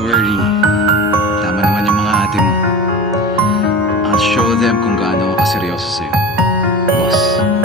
worry. Tama naman yung mga ate mo. I'll show them kung gaano ako kaseryoso sa'yo, boss.